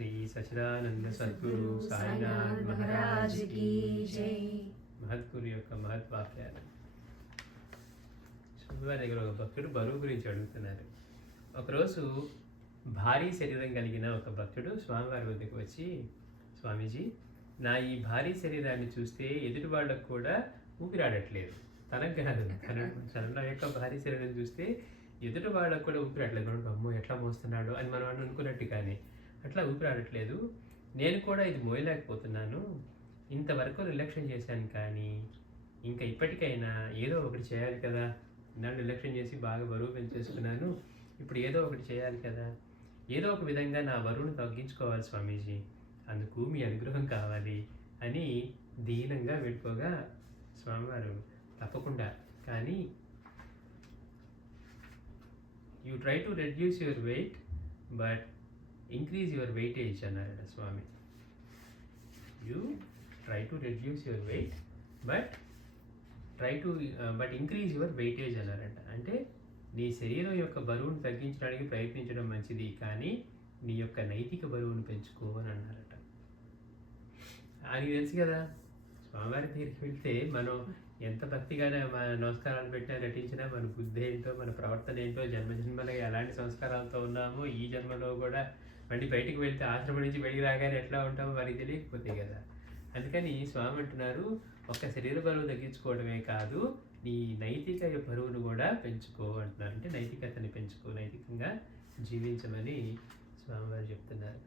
శ్రీ సచిదానంద సద్గురు సాయినాథ్ మహారాజ్ కి జై. మహద్గురు యొక్క మహద్వాక్యాలు. స్వామివారి దగ్గర ఒక భక్తుడు బరువు గురించి అడుగుతున్నారు. ఒకరోజు భారీ శరీరం కలిగిన ఒక భక్తుడు స్వామివారి వద్దకు వచ్చి, స్వామీజీ, నా ఈ భారీ శరీరాన్ని చూస్తే ఎదుటి వాళ్ళకు కూడా ఊపిరాడట్లేదు. తనకు కాదు, తన యొక్క భారీ శరీరం చూస్తే ఎదుటి వాళ్ళకు కూడా ఊపిరాడట్లేదు. అమ్మో ఎట్లా మోస్తున్నాడు అని మనం అనుకున్నట్టు, కానీ అట్లా ఊపిరాడట్లేదు. నేను కూడా ఇది మోయలేకపోతున్నాను. ఇంతవరకు నిర్లక్ష్యం చేశాను, కానీ ఇంకా ఇప్పటికైనా ఏదో ఒకటి చేయాలి కదా. నన్ను నిర్లక్ష్యం చేసి బాగా బరువు పెంచేసుకున్నాను. ఇప్పుడు ఏదో ఒకటి చేయాలి కదా. ఏదో ఒక విధంగా నా బరువును తగ్గించుకోవాలి స్వామీజీ, అందుకు మీ అనుగ్రహం కావాలి అని దీనంగా వెళ్ళిపోగా స్వామివారు తప్పకుండా, కానీ you try to reduce your weight but increase your weightage అన్నారట స్వామి. You try to reduce your weight but increase your weightage అన్నారట. అంటే నీ శరీరం యొక్క బరువును తగ్గించడానికి ప్రయత్నించడం మంచిది, కానీ నీ యొక్క నైతిక బరువును పెంచుకో అని అన్నారట. ఆయనకి తెలుసు కదా, స్వామివారి దగ్గరికి వెళ్తే మనం ఎంత భక్తిగానే మన నమస్కారాలు పెట్టినా నటించినా మన బుద్ధి ఏంటో, మన ప్రవర్తన ఏంటో, జన్మజన్మలో ఎలాంటి సంస్కారాలతో ఉన్నామో, ఈ జన్మలో కూడా మళ్ళీ బయటికి వెళ్తే ఆశ్రమం నుంచి వెళ్ళి రాగానే ఎట్లా ఉంటామో వారికి తెలియకపోతే కదా. అందుకని స్వామి అంటున్నారు, ఒక్క శరీర బరువు తగ్గించుకోవడమే కాదు, నీ నైతిక బరువును కూడా పెంచుకో అంటున్నారు. అంటే నైతికతని పెంచుకో, నైతికంగా జీవించమని స్వామివారు చెప్తున్నారు.